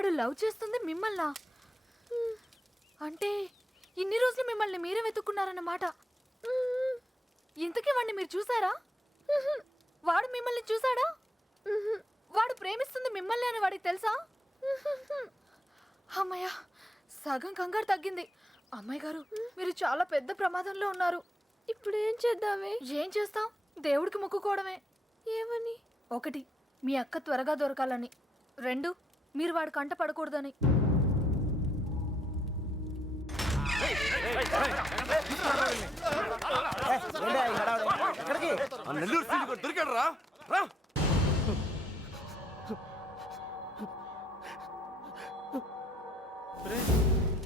వాడు లవ్ చేస్తుంది మిమ్మల్నా? అంటే ఇన్ని రోజులు మిమ్మల్ని మీరే వెతుక్కున్నారన్నమాట. ఇంతకీ వాడిని మీరు చూసారా? వాడు మిమ్మల్ని చూసాడా? వాడు ప్రేమిస్తుంది మిమ్మల్ని అని వాడికి తెలుసా? అమ్మయ్య, సగం కంగారు తగ్గింది. అమ్మాయి గారు, మీరు చాలా పెద్ద ప్రమాదంలో ఉన్నారు. ఇప్పుడు ఏం చేద్దామే? ఏం చేస్తాం? దేవుడికి మొక్కుకోవడమే. ఏమని? 1, మీ అక్క త్వరగా దొరకాలని. 2, మీరు వాడి కంట పడకూడదని.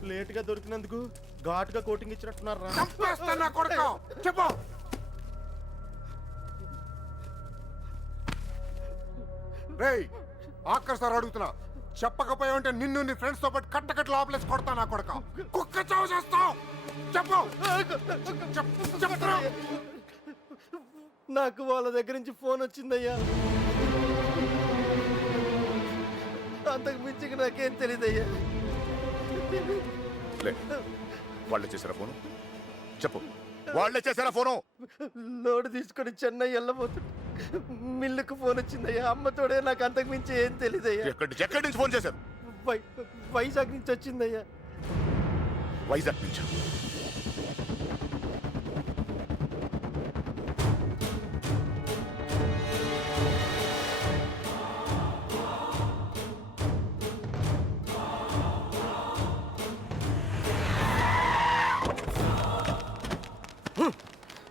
లేట్ గా దొరికినందుకు ఘాటుగా కోటింగ్ ఇచ్చినట్టున్నారా? చెప్పు. రేయ్, ఆఖరి సార్ అడుగుతున్నా, చెప్పకపోయావంటే నిన్ను నీ ఫ్రెండ్స్ తో పాటు కట్టకట్టు లోపలేసి కొడతా నా కొడక. కుక్క చావు చేస్తావు. చెప్పు. చెప్తున్నా. నాకు వాళ్ళ దగ్గర నుంచి ఫోన్ వచ్చిందయ్యా. అంతకు మించి నాకేం తెలియదయ్యా. వాళ్ళే చేశారా ఫోను? చెప్పు, వాళ్ళే చేశారా ఫోను? లోడ్ తీసుకొని చెన్నై వెళ్ళబోతుంది. మిల్లుకు ఫోన్ వచ్చిందయ్యా. అమ్మతోడే, నాకు అంతకు మించి ఏం తెలియదయ్యా. ఎక్కడి నుంచి ఫోన్ చేశారు? వైజాగ్ నుంచి వచ్చిందయ్యా. వైజాగ్ నుంచి?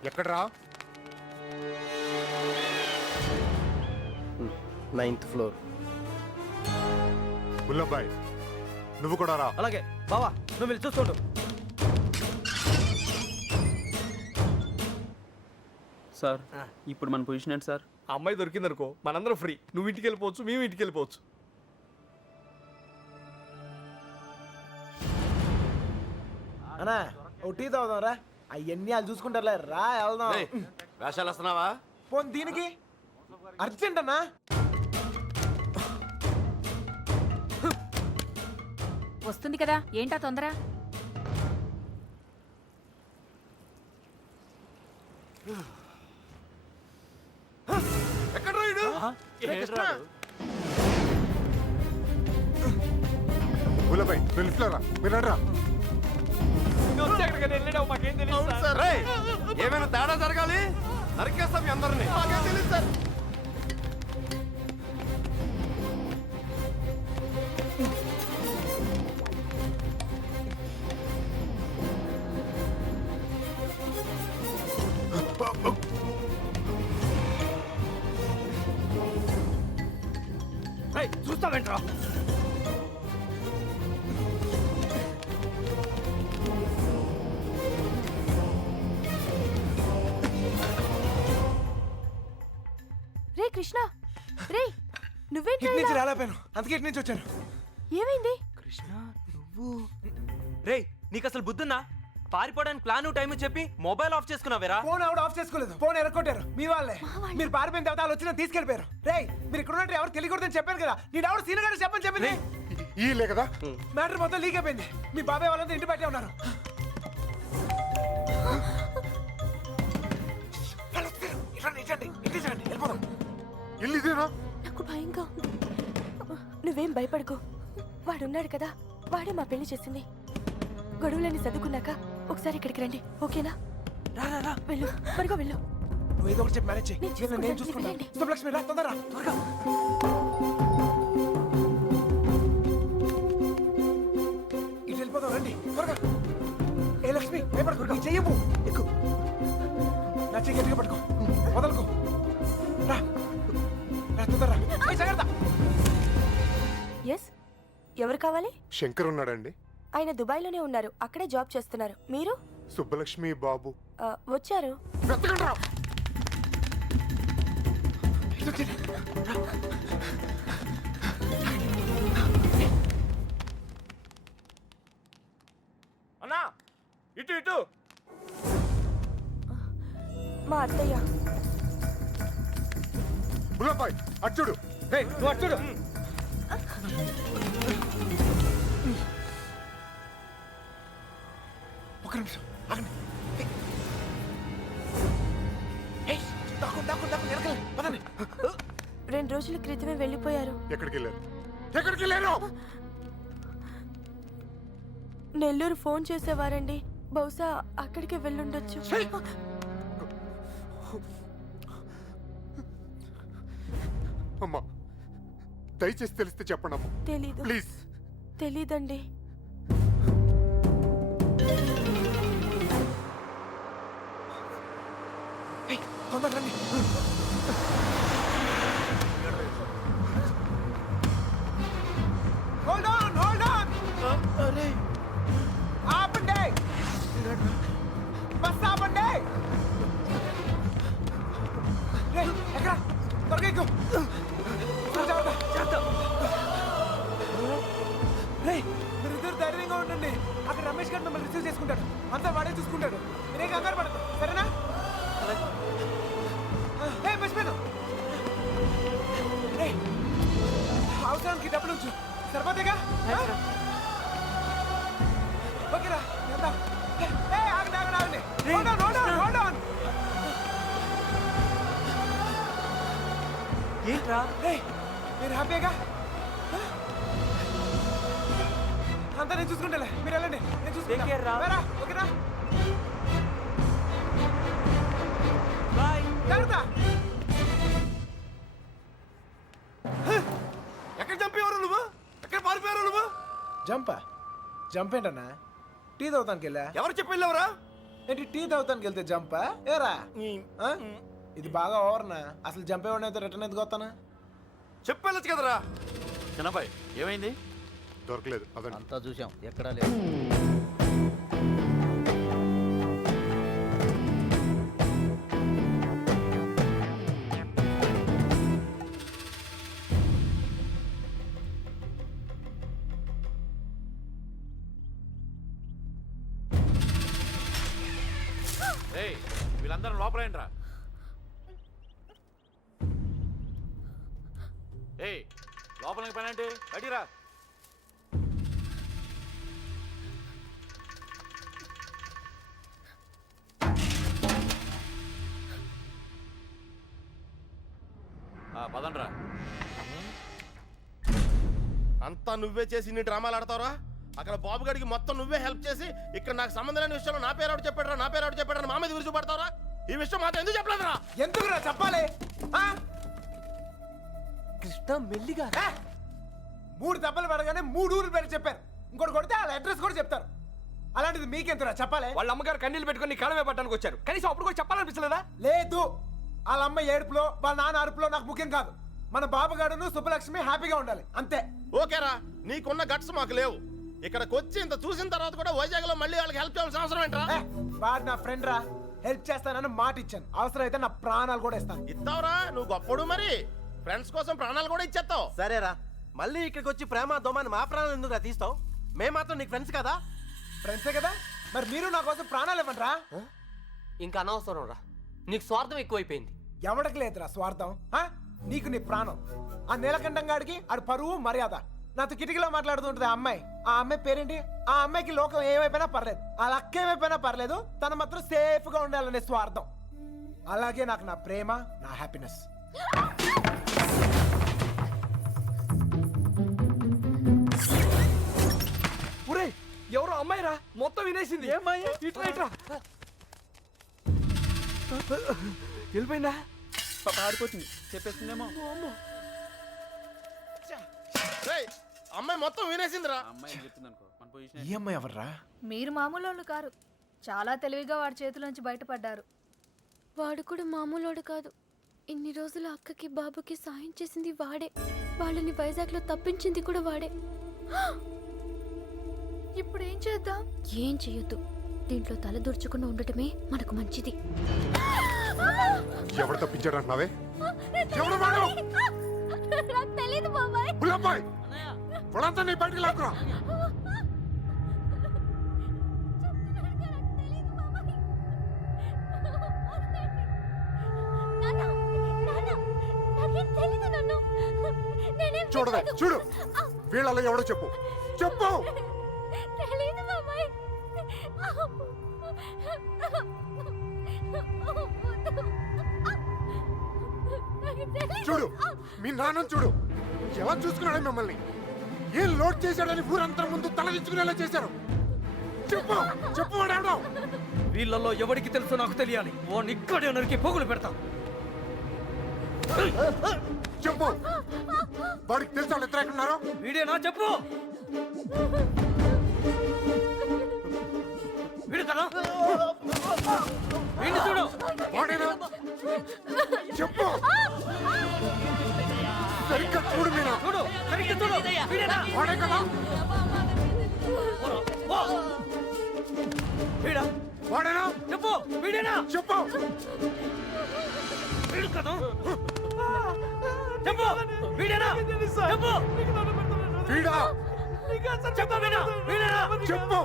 ఎక్కడరా? 9th floor. బుల్లబ్బాయ్, నువ్వు కూడా రా. అలాగే బావా, నువ్వు వెళ్ళి చూస్తుండు. సార్, ఇప్పుడు మన పొజిషన్ ఏంటి సార్? అమ్మాయి దొరికిందనుకో మనందరం ఫ్రీ. నువ్వు ఇంటికి వెళ్ళిపోవచ్చు, మేము ఇంటికి వెళ్ళిపోవచ్చు. అన్నా ఓ టీ తాగుదాం రా. అవన్నీ వాళ్ళు చూసుకుంటారులే, రా వెళ్దాం. వేషాలు వస్తున్నావా? పోనీ దీనికి అర్జెంట్ అన్నా. వస్తుంది కదా, ఏంటా తొందర? ఎక్కడ రాయుడు? బుల్లబ్బాయ్, నువ్వు లిఫ్ట్లో రా. మీరు రండి రా. ఏమైనా తేడా జరగాలి, నరికేస్తాం మీ అందరినీ. తెలియదు సార్. చూస్తావేంట్రా? రే కృష్ణ, రే నువ్వేంటి? ఇటు నుంచి రాలేపోయాను, అందుకే ఇటు నుంచి వచ్చాను. ఏమైంది? కృష్ణ, నువ్వు? రే, నీకు అసలు బుద్ధున్నా? పారిపోవడానికి ప్లాన్ టైం చెప్పి మొబైల్ ఆఫ్ చేసుకున్నావేరా? ఫోన్ ఆవిడ ఆఫ్ చేసుకోలేదు, ఫోన్ ఎరగొట్టారు మీ వాళ్ళే. మీరు పారిపోయిన తర్వాత వాళ్ళు వచ్చిన తీసుకెళ్ళిపోయారు. రే, మీరు ఇక్కడ ఉన్నట్టు ఎవరు తెలియకూడదని చెప్పాను కదా. నీ ఆవిడ సీనియర్ గారు చెప్పని చెప్పింది. ఈలే కదా మ్యాటర్ మొత్తం లీక్ అయిపోయింది. మీ బాబాయ్ వాళ్ళంతా ఇంటి బయటే ఉన్నారు. ఇల్లు ఇదేనా? నాకు భయంగా ఉంది. నువ్వేం భయపడకు, వాడున్నాడు కదా, వాడే మా పెళ్లి చేసింది. గొడవలన్నీ చదువుకున్నాక ఒకసారి ఇక్కడికి రండి, ఓకేనా? రా వెళ్ళు, త్వరగా వెళ్ళు. నువ్వు ఏదో ఒకటి చెప్పి మేనేజ్ చేయి. నేను చూసుకుంటాను. వెళ్ళండి. శుభలక్ష్మి రా, తొందరగా త్వరగా. ఇటు వెళ్ళిపోతాం, రండి త్వరగా. ఏ లక్ష్మి, భయపడకు, నీ చెయ్యవు. ఎక్కు, నా చెయ్యి గట్టిగా పట్టుకో, వదలకు. రా రా, తొందరగా. జాగ్రత్త. ఎస్, ఎవరు కావాలి? శంకర్ ఉన్నాడండి. ఆయన దుబాయ్లోనే ఉన్నారు, అక్కడే జాబ్ చేస్తున్నారు. మీరు? సుబ్బలక్ష్మి బాబు వచ్చారు. వెతకండి రా. అన్నా, ఇటు ఇటు. మా అత్తయ్య. బుల్లబ్బాయ్, అచ్చుడు. నువ్వు అటు చూడు. 2 రోజుల క్రితమే వెళ్ళిపోయారు. ఎక్కడికి వెళ్ళారు? ఎక్కడికి వెళ్ళారు? నెల్లూరు ఫోన్ చేసేవారండి. బహుశా అక్కడికే వెళ్ళుండొచ్చు. అమ్మా దయచేసి తెలిస్తే చెప్పండి అమ్మా తెలీదు. ప్లీజ్. తెలీదండి. తొందరగా రండి. Hold on, hold on. అరే ఆపండి. బస్ ఆపండి. రేయ్, ఎక్కడ? త్వరగా ఎక్కు. రేయ్, మీరిద్దరు ధైర్యంగా ఉండండి. అక్కడ రమేష్ గారు మిమ్మల్ని రిసీవ్ చేసుకుంటాడు. అంతా వాడే చూసుకుంటాడు. మీరే కంగారు పడదు, సరేనా? మర్చిపోయాను. అవసరానికి డబ్బులు ఉంచు, సరిపోతేగా? ఓకేరా, వెళ్దాం. ఆగండి ఆగండి ఆగండి. Hold on, hold on, hold on. ఏంట్రా? మీరు హ్యాపీగా? అంతా నేను చూసుకుంటాలే, మీరు వెళ్ళండి, నేను Take care రా. చూసుకుంటా. ఓకేనా? బాయ్. జాగ్రత్త. ఎక్కడ చంపేవారు నువ్వు? ఎక్కడ పారిపోయారు నువ్వు? జంప్ ఏంటన్నా? టీ తాగుతానికి వెళ్ళా. ఎవరు చెప్పి వెళ్ళావురా? ఏంటి టీ తాగుతానికి వెళ్తే జంపా? ఏరా ఆ? ఇది బాగా ఓవర్నా? అసలు జంప్ ఏమన్నా రిటర్న్ ఎందుకు వస్తానా? చెప్పెళ్ళచ్చు కదరా. చిన్నబాయ్ ఏమైంది? దొరకలేదు అదండి. అంతా చూసాం, ఎక్కడా లేదు. ఏయ్, వీళ్ళందరూ లోపలేంట్రా. ఏయ్, లోపలికి పని అంటే బయటిరా. పదండ్రా. అంతా నువ్వే చేసి ఇన్ని డ్రామాలు ఆడతావురా? అక్కడ బాబు గడికి మొత్తం నువ్వే హెల్ప్ చేసి ఇక్కడ నాకు సంబంధం లేని విషయంలో నా పేరు ఆవిడ చెప్పాడరా, నా పేరు ఆవిడ చెప్పాడని మా మీద విరుచుపడతావురా? ఈ విషయం మాత్రం ఎందుకు చెప్పలేదురా? ఎందుకురా చెప్పాలి? ఆ? కృష్ణ మెల్లిగా. 3 దెబ్బలు పడగానే 3 ఊర్లు పేరు చెప్పారు. ఇంకోటి కొడితే వాళ్ళ అడ్రస్ కూడా చెప్తారు. అలాంటిది మీకెంతరా చెప్పాలి? వాళ్ళ అమ్మగారు కన్నీళ్ళు పెట్టుకుని కాలమే పట్టడానికి వచ్చారు. కనీసం అప్పుడు కూడా చెప్పాలనిపించలేదా? లేదు, వాళ్ళ అమ్మ ఏడుపులో వాళ్ళ నాన్న అరుపులో నాకు ముఖ్యం కాదు. మన బాబుగాడును సుబ్బలక్ష్మి హ్యాపీగా ఉండాలి, అంతే. ఓకేరా, నీకున్న గట్స్ మాకు లేవు. ఇక్కడికి వచ్చి ఇంత చూసిన తర్వాత కూడా వైజాగ్ లో మళ్ళీ వాళ్ళకి హెల్ప్ చేయాల్సిన అవసరం ఏంట్రా? వాడు నా ఫ్రెండ్ రా, హెల్ప్ చేస్తానని మాట ఇచ్చాను. అవసరం అయితే నా ప్రాణాలు కూడా ఇస్తాను. ఇస్తావురా, నువ్వు గొప్పడు. మరి ఫ్రెండ్స్ కోసం ప్రాణాలు కూడా ఇచ్చేస్తావు. సరేరా, మళ్ళీ ఇక్కడికి వచ్చి ప్రేమ దోమని మా ప్రాణాలు ఎందుకు తీస్తావు? మేము మాత్రం నీకు ఫ్రెండ్స్ కదా. ఫ్రెండ్సే కదా, మరి మీరు నా కోసం ప్రాణాలు ఇవ్వండి రా. ఇంకా అనవసరం రా, నీకు స్వార్థం ఎక్కువైపోయింది. ఎవడికి లేదురా స్వార్థం. నీకు నీ ప్రాణం. ఆ నీలకంఠం గాడికి ఆడు పరువు మర్యాద. నాతో కిటికీలో మాట్లాడుతుంటది ఆ అమ్మాయి. ఆ అమ్మాయి పేరేంటి? ఆ అమ్మాయికి లోకం ఏమైపోయినా పర్లేదు, ఆ లక్క ఏమైపోయినా పర్లేదు, తను మాత్రం సేఫ్ గా ఉండాలనే స్వార్థం. అలాగే నాకు నా ప్రేమ, నా హ్యాపీనెస్. ఒరే, ఎవరో అమ్మాయి రా, మొత్తం వినేసింది. ఏమ్మాయి? ఇట్రా ఇట్రా. వెళ్ళిపోయిందా? ఆడిపోతుంది, చెప్పేస్తుందేమో. రేయ్, అమ్మాయి మొత్తం వినేసిందిరా. అమ్మాయి చెప్తుంది అనుకో, మన పొజిషన్. ఈ అమ్మాయి ఎవర్రా? మీరు మామూలు వాళ్ళు కారు. చాలా తెలివిగా వాడి చేతుల నుంచి బయటపడ్డారు. వాడు కూడా మామూలోడు కాదు. ఇన్ని రోజులు అక్కకి బాబుకి సాయం చేసింది వాడే. వాళ్ళని వైజాగ్లో తప్పించింది కూడా వాడే. ఇప్పుడు ఏం చేద్దాం? ఏం చెయ్యొద్దు. దీంట్లో తల దూర్చకుండా ఉండటమే మనకు మంచిది. ఎవరు తప్పించాడు అంటున్నావే? ఎవరు వాడు? తెలీదు బాబాయ్. పుల్లబ్బాయ్, వాళ్ళంతా నీ బయటికి లాక్కురా. చూడవే, చూడు, వీళ్ళలో ఎవడో చెప్పు, చెప్పు. తెలీదు బాబాయ్. చూడు మీ నాన్న చూడు ఎలా చూసుకున్నాడు మిమ్మల్ని ఏం లోడ్ చేశాడని ఊరంతా ముందు తలదించుకునేలా చేశారు. చెప్పు చెప్పు వాడు వీళ్ళల్లో ఎవరికి తెలుసో నాకు తెలియాలి. ఓ నిక్కడే నరికి పోగులు పెడతా. చెప్పు వాడికి తెలుసు వాళ్ళు ఇద్దరు ఎక్కడున్నారో. వీడేనా చెప్పు. వీడు కదా వీడిని చూడు. వాడేనా చెప్పు సరిగ్గా చూడు మీనా. చూడు సరిగ్గా చూడు. వీడేనా వాడే కదా ఓ. వీడా వాడేనా చెప్పు. వీడేనా చెప్పు వీడు కదా చెప్పు. వీడేనా చెప్పు. వీడా చెప్పు వీడా. వీడేనా చెప్పు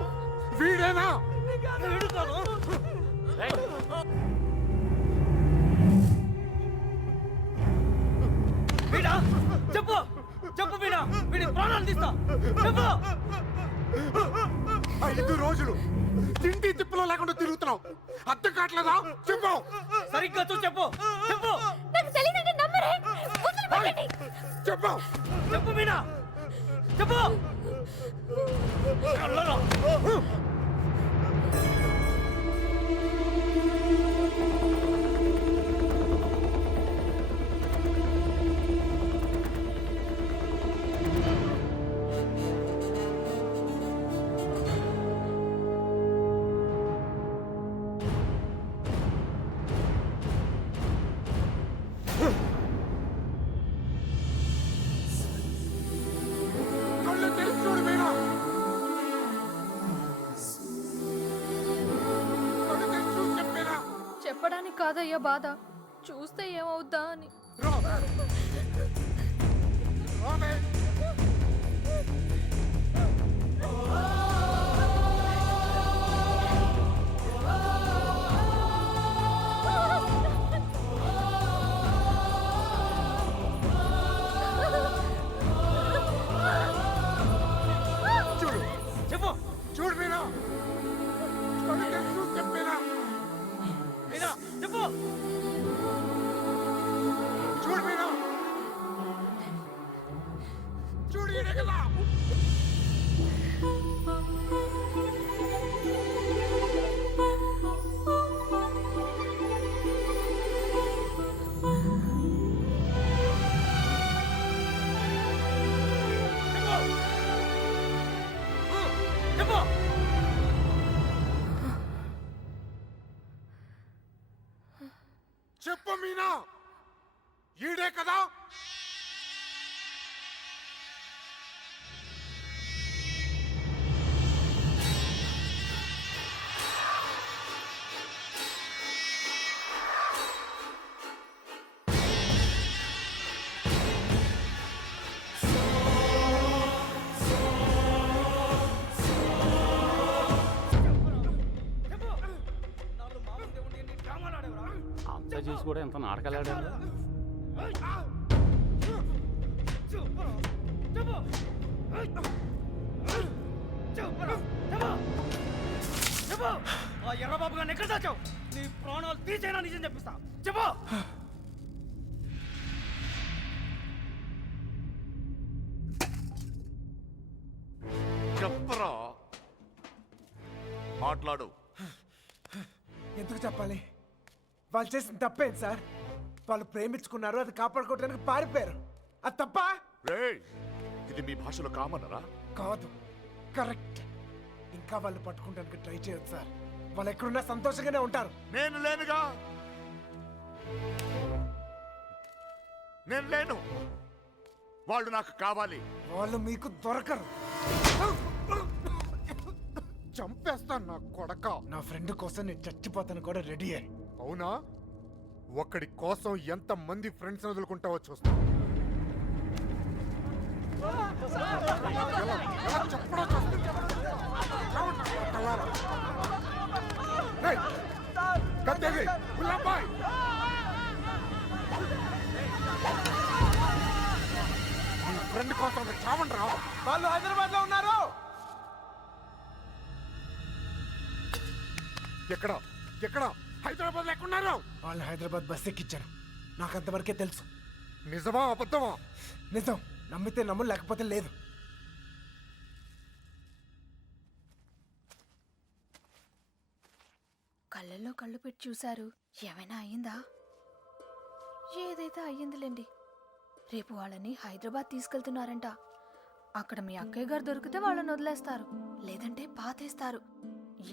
వీడేనా వీడు కాదు. వీడా చెప్పు. చెప్పు వీడా. వీడి ప్రాణాలు తీస్తా. చెప్పు. 5 రోజులు తిండి తిప్పలో లేకుండా తిరుగుతున్నావు. అర్థం కావట్లేదా చెప్పు సరిగ్గా చూసి చెప్పు. చెప్పు. నాకు తెలియదంటే నమ్మరే. వదిలిపెట్టండి. చెప్పు చెప్పు వీడా. చెప్పు. కళ్ళలో. కళ్ళు తెరిచి చూడు మీనా. కళ్ళు తెరిచి చూసి చెప్పేనా. చెప్పడానికి కాదయ్యా బాధ, చూస్తే ఏమవుద్దా అని. రా. రావే. చూడు చెప్పు. చూడు మీనా. కళ్ళు తెరిచి చూసి చెప్పేనా. వీడా చెప్పు. చూడు మీనా. చూడు ఈడే కదా. చెప్పు. చెప్పు మీనా. ఈడే కదా. నాలో మామూలు దేవుడిని ఎన్ని డ్రామాలు ఆడేవరా. అంతా చేసి కూడా ఎంత నాటకాలు ఆడారు. చెప్పు. చెప్పు. చెప్పు. చెప్పు. ఆ ఎర్రబాబు గారిని ఎక్కడ దాచావు? నీ ప్రాణాలు తీసేనా నిజం చెప్పిస్తా. చెప్పు. చెప్పరా మాట్లాడు. ఎందుకు చెప్పాలి? వాళ్ళు చేసిన తప్పేంటి సార్? వాళ్ళు ప్రేమించుకున్నారు, అది కాపాడుకోవడానికి పారిపోయారు. అది తప్ప రేయ్, ఇది మీ భాషలో కామనరా? కాదు, కరెక్ట్. ఇంకా వాళ్ళు పట్టుకోవడానికి ట్రై చేయొచ్చు సార్. వాళ్ళు ఎక్కడున్నా సంతోషంగానే ఉంటారు. నేను లేనుగా. నేను లేను. వాళ్ళు నాకు కావాలి. వాళ్ళు మీకు దొరకరు. చంపేస్తాను నా కొడక. నా ఫ్రెండ్ కోసం నేను చచ్చిపోతాను కూడా రెడీ అయ్యి. అవునా? ఒక్కడి కోసం ఎంత మంది ఫ్రెండ్స్ వదులుకుంటావో చూస్తా. ఎలా చెప్పడా చూస్తా. కల్లారా. రేయ్, కత్తెది, గులాబాయ్. నీ ఫ్రెండ్ కోసం చావండ్రా. వాళ్ళు హైదరాబాద్ లో ఉన్నారు. ఎక్కడ ఎక్కడ హైదరాబాద్ లో ఎక్కడున్నారు? వాళ్ళు హైదరాబాద్ బస్ ఎక్కించారు. నాకు అంతవరకే తెలుసు. నిజమా అబద్ధమా? నిజం. నమ్మితే నమ్ము, లేకపోతే లేదు. కళ్ళల్లో కళ్ళు పెట్టి చూశారు. ఏమైనా అయ్యిందా? ఏదైతే అయ్యిందిలేండి. రేపు వాళ్ళని హైదరాబాద్ తీసుకెళ్తున్నారంట. అక్కడ మీ అక్కయ్య గారు దొరికితే వాళ్ళని వదిలేస్తారు, లేదంటే పాతేస్తారు.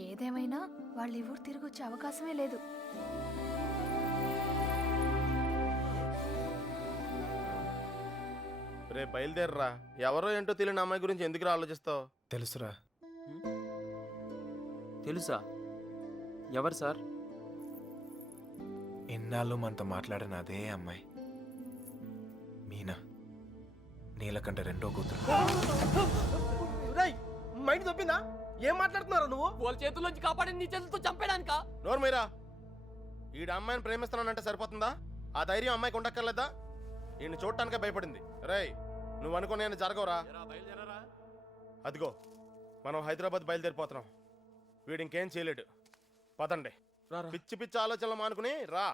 ఏదేమైనా వాళ్ళు ఈ ఊరు తిరిగి వచ్చే అవకాశమే లేదు. రేపు బయలుదేరరా. ఎవరో ఏంటో తెలియని అమ్మాయి గురించి ఎందుకు ఆలోచిస్తావు? తెలుసురా. తెలుసా? ఎవరు సార్? ఇన్నాళ్ళు మనతో మాట్లాడిన అదే అమ్మాయి మీనా, నీలకంఠ రెండో కూతురు. మైండ్ తప్పిందా? ఏం మాట్లాడుతున్నారా నువ్వు? వాళ్ళ చేతుల్లోంచి కాపాడి నీ చేతులతో చంపేయడానికా? నోరు మీరా. ఈడ అమ్మాయిని ప్రేమిస్తున్నానంటే సరిపోతుందా? ఆ ధైర్యం అమ్మాయికి ఉండక్కర్లేదా? ఈయన చూడటానికే భయపడింది. రేయ్, నువ్వు అనుకో నేను జరగవురా. అదిగో మనం హైదరాబాద్ బయలుదేరిపోతున్నాం. వీడు ఇంకేం చేయలేడు. పదండి. పిచ్చి పిచ్చి ఆలోచనలు మానుకుని రా.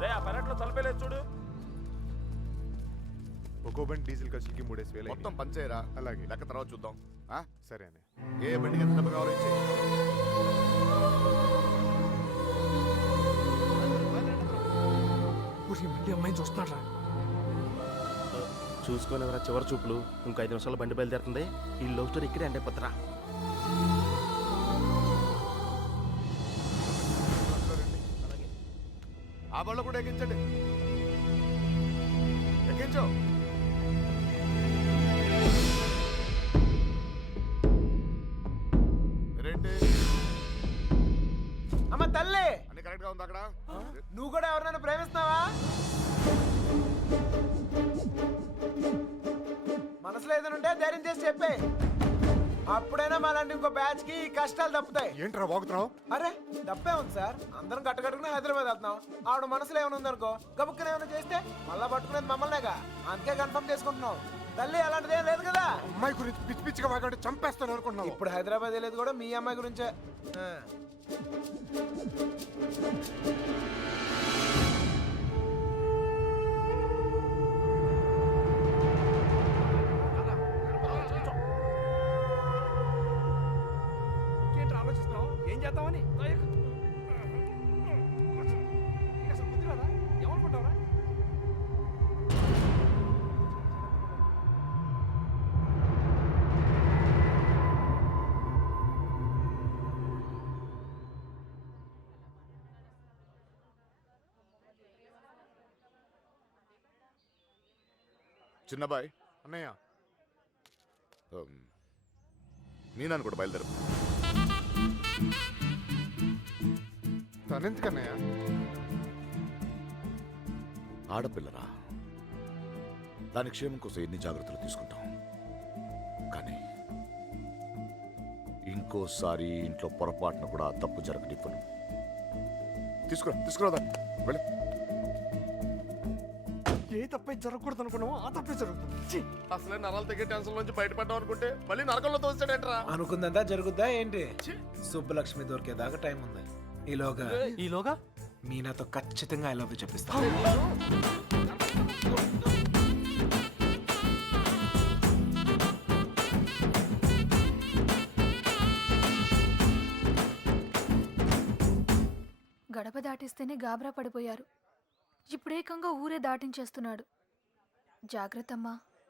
రే, ఆ పెరట్లో తలపేలేదు చూడు. ఒక్కో బండి డీజిల్ ఖర్చులకి 3,000 మొత్తం పంచేయరా. అలాగే. లెక్క తర్వాత చూద్దాం. ఆ? సరే అని. ఏ బండికి ఎంత డబ్బు కావాలో ఇచ్చేయ్. మళ్ళీ అమ్మాయిని చూస్తున్నాడు. చూసుకోలేవరా చివరి చూపులు. ఇంకో 5 నిమిషాలు బండి బయలుదేరుతుంది. ఈ లవ్ స్టోరీ ఇక్కడే అంటే పత్రా. ఆ బళ్ళు కూడా ఎక్కించండి. ఎక్కించు. రేంటి అమ్మ తల్లి, అన్ని కరెక్ట్ గా ఉంది అక్కడ? నువ్వు కూడా ఎవరినైనా ప్రేమిస్తున్నావా? మనసులో ఏదైనా ఉంటే ధైర్యం చేసి చెప్పే. అప్పుడైనా మాలాంటి ఇంకో బ్యాచ్ కి ఈ కష్టాలు తప్పుతాయి. ఏంట్రా వాగుతున్నావు? అరే తప్పే ఉంది సార్. అందరం కట్టుకట్టుకుని హైదరాబాద్ వెళ్తున్నాం. ఆవిడ మనసులో ఏమైనా ఉందనుకో, గబుక్కన ఏమైనా చేస్తే మళ్ళా పట్టుకునేది మమ్మల్నేగా. అందుకే కన్ఫర్మ్ చేసుకుంటున్నాం. తల్లి అలాంటిది ఏం లేదు కదా. అమ్మాయి గురించి పిచ్చి పిచ్చిగా వాగాడు చంపేస్తాను అనుకుంటున్నావు. ఇప్పుడు హైదరాబాద్ వెళ్ళేది కూడా మీ అమ్మాయి గురించే. ఆ. ఏంటి ఆలోచిస్తున్నావు? ఏం చేద్దామని? అసలు బుద్ధి రాదా? ఏమనుకుంటావురా? చిన్నబాయ్, అన్నయ్య, మీనాన్ని కూడా బయలుదేరు. తనెందుకన్నయ్య? ఆడపిల్లరా, దాని క్షేమం కోసం ఎన్ని జాగ్రత్తలు తీసుకుంటాం. కానీ ఇంకోసారి ఇంట్లో పొరపాటున కూడా తప్పు జరగనివ్వను. తీసుకురా దాన్ని. వెళ్ళు. ఏ తప్పే జరగకూడదు అనుకున్నామో ఆ తప్పే జరుగుతుంది. అసలే నరాలు తగ్గే టెన్షన్ నుంచి బయటపడ్డాం అనుకుంటే మళ్ళీ నరకంలో తోస్తాడేంట్రా. అనుకుందంతా జరుగుద్దా ఏంటి? సుబ్బలక్ష్మి దొరికేదాకా టైం ఉంది. ఈలోగా మీనాతో ఖచ్చితంగా ఐ లవ్ యూ చెప్పిస్తా. గడప దాటిస్తేనే గాబరా పడిపోయారు. ఇప్పుడేకంగా ఊరే దాటించేస్తున్నాడు. జాగ్రత్తమ్మా.